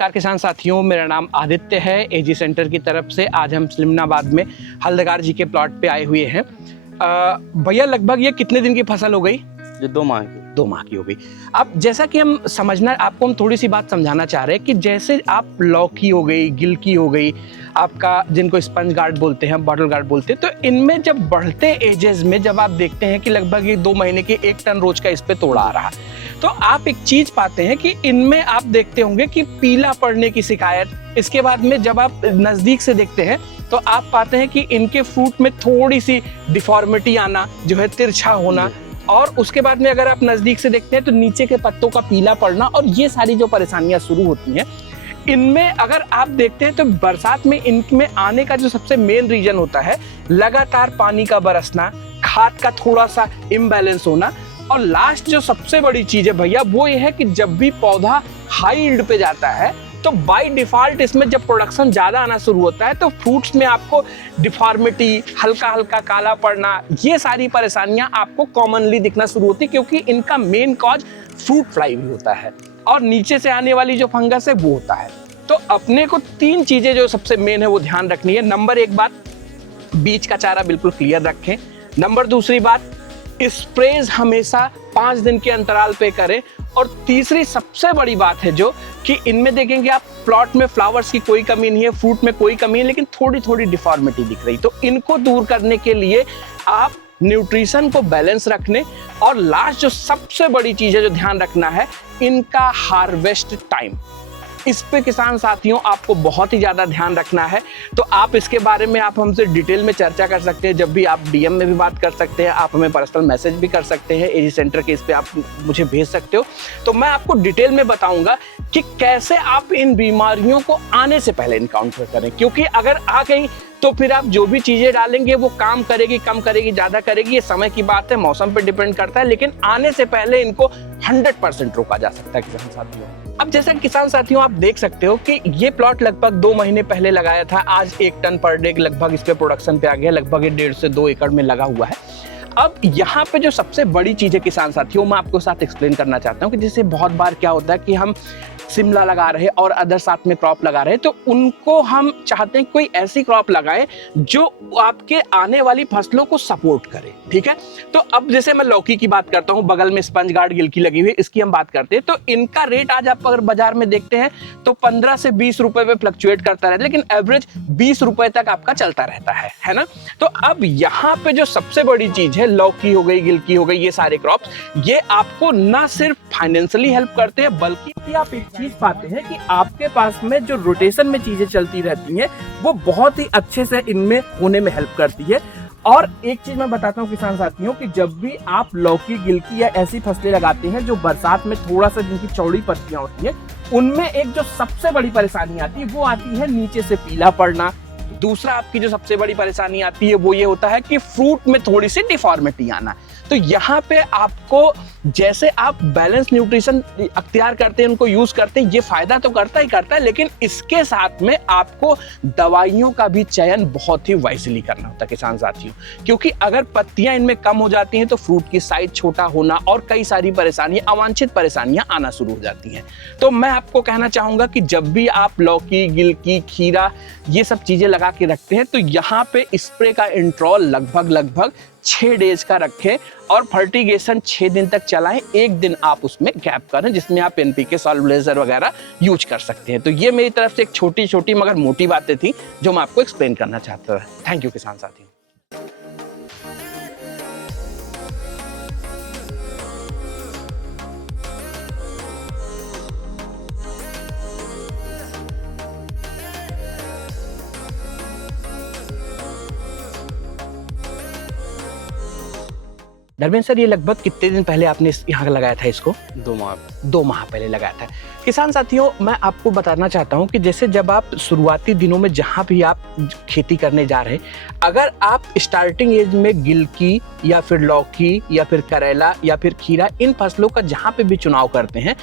नमस्कार किसान साथियों, मेरा नाम आदित्य है। एजी सेंटर की तरफ से आज हम सलिमनाबाद में हल्दगार जी के प्लॉट पे आए हुए हैं। भैया लगभग ये कितने दिन की फसल हो गई? ये 2 माह की। 2 माह की हो गई। अब जैसा कि हम समझना, आपको हम थोड़ी सी बात समझाना चाह रहे हैं कि जैसे आप लौकी हो गई, गिलकी हो गई, आपका जिनको स्पंज गार्ड बोलते हैं, बॉटल गार्ड बोलते हैं, तो इनमें जब बढ़ते एजेस में जब आप देखते हैं कि लगभग ये 2 महीने के 1 टन रोज का इस पे तोड़ा आ रहा, तो आप एक चीज पाते हैं कि इनमें आप देखते होंगे कि पीला पड़ने की शिकायत। इसके बाद में जब आप नजदीक से देखते हैं तो आप पाते हैं कि इनके फ्रूट में थोड़ी सी डिफॉर्मिटी आना, जो है तिरछा होना, और उसके बाद में अगर आप नजदीक से देखते हैं तो नीचे के पत्तों का पीला पड़ना, और ये सारी जो परेशानियां शुरू होती हैं इनमें अगर आप देखते हैं तो बरसात में इनमें आने का जो सबसे मेन रीजन होता है लगातार पानी का बरसना, खाद का थोड़ा सा इम्बैलेंस होना, और लास्ट जो सबसे बड़ी चीज है भैया वो ये है कि जब भी पौधा हाई यील्ड पे जाता है तो बाय डिफॉल्ट इसमें जब प्रोडक्शन ज्यादा आना शुरू होता है तो फ्रूट्स में आपको डिफॉर्मिटी, हल्का हल्का काला पड़ना, ये सारी परेशानियां आपको कॉमनली दिखना शुरू होती है, क्योंकि इनका मेन कॉज फ्रूट फ्लाई भी होता है और नीचे से आने वाली जो फंगस है वो होता है। तो अपने को 3 चीजें जो सबसे मेन है वो ध्यान रखनी है। नंबर 1 बात, बीज का चारा बिल्कुल क्लियर रखें। नंबर 2 बात, स्प्रेज हमेशा 5 दिन के अंतराल पे करें। और तीसरी सबसे बड़ी बात है जो कि इनमें देखेंगे आप प्लॉट में फ्लावर्स की कोई कमी नहीं है, फ्रूट में कोई कमी है, लेकिन थोड़ी थोड़ी डिफॉर्मिटी दिख रही, तो इनको दूर करने के लिए आप न्यूट्रिशन को बैलेंस रखने, और लास्ट जो सबसे बड़ी चीज है जो ध्यान रखना है, इनका हार्वेस्ट टाइम। इस पे किसान साथियों आपको बहुत ही ज्यादा ध्यान रखना है। तो आप इसके बारे में आप हमसे डिटेल में चर्चा कर सकते हैं, जब भी आप डीएम में भी बात कर सकते हैं, आप हमें पर्सनल मैसेज भी कर सकते हैं, एजी सेंटर के इस पे आप मुझे भेज सकते हो। तो मैं आपको डिटेल में बताऊंगा कि कैसे आप इन बीमारियों को आने से पहले इनकाउंटर करें, क्योंकि अगर आ गई तो फिर आप जो भी चीजें डालेंगे वो काम करेगी, कम करेगी, ज्यादा करेगी, ये समय की बात है, मौसम पे डिपेंड करता है, लेकिन आने से पहले इनको 100% रोका जा सकता है किसान साथियों। अब जैसे किसान साथियों आप देख सकते हो कि ये प्लॉट लगभग 2 महीने पहले लगाया था, आज 1 टन पर डे लगभग इस पे प्रोडक्शन पे आ गया, लगभग 1.5 से 2 एकड़ में लगा हुआ है। अब यहाँ पे जो सबसे बड़ी चीज है किसान साथियों, मैं आपको साथ एक्सप्लेन करना चाहता हूँ कि जैसे बहुत बार क्या होता है कि हम शिमला लगा रहे और अदर साथ में क्रॉप लगा रहे, तो उनको हम चाहते हैं कोई ऐसी क्रॉप लगाए जो आपके आने वाली फसलों को सपोर्ट करे, ठीक है। तो अब जैसे मैं लौकी की बात करता हूँ, बगल में स्पंज गार्ड गिलकी लगी हुई, इसकी हम बात करते हैं, तो इनका रेट आज आप अगर बाजार में देखते हैं तो 15 से 20 रुपए पे फ्लक्चुएट करता रहता है, लेकिन एवरेज 20 रुपए तक आपका चलता रहता है ना। तो अब यहाँ पे जो सबसे बड़ी चीज है, लौकी हो गई, गिलकी हो गई, ये सारे क्रॉप्स, ये आपको ना सिर्फ फाइनेंशियली हेल्प करते हैं, बल्कि आप एक चीज पाते हैं कि आपके पास में जो रोटेशन में चीजें चलती रहती हैं वो बहुत ही अच्छे से इनमें होने में हेल्प करती है। और एक चीज मैं बताता हूँ किसान साथियों कि जब भी आप लौकी, गिलकी या ऐसी फसलें लगाते हैं जो बरसात में थोड़ा सा जिनकी चौड़ी पत्तियां होती हैं, उनमें एक जो सबसे बड़ी परेशानी आती है वो आती है नीचे से पीला पड़ना। दूसरा आपकी जो सबसे बड़ी परेशानी आती है वो ये होता है कि फ्रूट में थोड़ी सी डिफॉर्मिटी आना। तो यहाँ पे आपको जैसे आप बैलेंस न्यूट्रिशन अख्तियार करते हैं, उनको यूज करते हैं, ये फायदा तो करता ही करता है, लेकिन इसके साथ में आपको दवाइयों का भी चयन बहुत ही वाइजली करना होता है किसान साथियों, क्योंकि अगर पत्तियां इनमें कम हो जाती हैं तो फ्रूट की साइज छोटा होना और कई सारी परेशानियां, अवांछित परेशानियां आना शुरू हो जाती हैं। तो मैं आपको कहना चाहूंगा कि जब भी आप लौकी, गिलकी, खीरा ये सब चीजें लगा के रखते हैं तो यहाँ पे स्प्रे का इंट्रोल लगभग 6 डेज का रखें और फर्टिगेशन 6 दिन तक चलाएं। 1 दिन आप उसमें गैप करें जिसमें आप एनपीके, सॉल्युबलाइजर वगैरह यूज कर सकते हैं। तो ये मेरी तरफ से एक छोटी छोटी मगर मोटी बातें थी जो मैं आपको एक्सप्लेन करना चाहता था। थैंक यू किसान साथी। धर्मेंद्र सर, ये लगभग कितने दिन पहले आपने यहाँ लगाया था इसको? 2 माह पहले लगाया था। किसान साथियों मैं आपको बताना चाहता हूँ कि जैसे जब आप शुरुआती दिनों में जहाँ भी आप खेती करने जा रहे हैं, अगर आप स्टार्टिंग एज में गिलकी या फिर लौकी या फिर करेला या फिर खीरा, इन फसलों का जहाँ पे भी चुनाव करते हैं,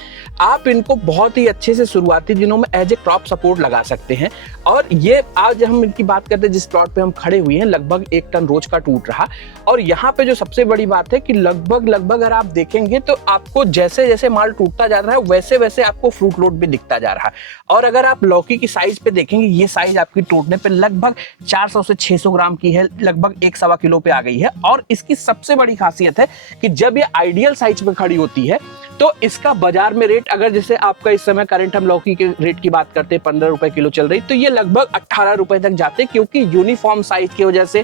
आप इनको बहुत ही अच्छे से शुरुआती दिनों में एज ए क्रॉप सपोर्ट लगा सकते हैं। और ये आज हम इनकी बात करते हैं, जिस प्लॉट पे हम खड़े हुए हैं लगभग 1 टन रोज का टूट रहा। और यहाँ पे जो सबसे बड़ी बात बात है कि लगभग अगर आप देखेंगे तो आपको जैसे जैसे माल टूटता जा रहा है वैसे वैसे आपको फ्रूट लोड भी दिखता जा रहा है। और अगर आप लौकी की साइज पे देखेंगे, ये साइज आपकी टूटने पे लगभग 400 से 600 ग्राम की है, लगभग 1-1.25 किलो पे आ गई है। और इसकी सबसे बड़ी खासियत है कि जब ये आइडियल साइज पे खड़ी होती है तो इसका बाजार में रेट, अगर जैसे आपका इस समय करंट हम लौकी के रेट की बात करते हैं 15 रुपए किलो चल रही, तो ये लगभग 18 रुपए तक जाते, क्योंकि यूनिफॉर्म साइज की वजह से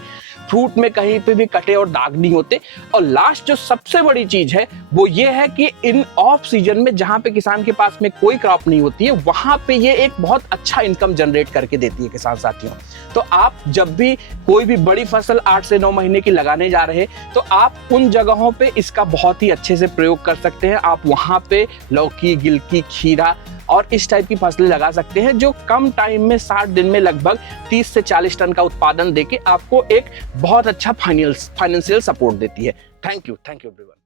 फ्रूट में कहीं पे भी कटे और दाग नहीं होते। और लास्ट जो सबसे बड़ी चीज है वो ये है कि इन ऑफ सीजन में जहां पे किसान के पास में कोई क्रॉप नहीं होती है, वहां पे ये एक बहुत अच्छा इनकम जनरेट करके देती है किसान साथियों। तो आप जब भी कोई भी बड़ी फसल 8 से 9 महीने की लगाने जा रहे हैं तो आप उन जगहों पे इसका बहुत ही अच्छे से प्रयोग कर सकते हैं। आप वहां पे लौकी, गिलकी, खीरा और इस टाइप की फसलें लगा सकते हैं, जो कम टाइम में 60 दिन में लगभग 30 से 40 टन का उत्पादन देके आपको एक बहुत अच्छा फाइनेंशियल सपोर्ट देती है। Thank you everyone.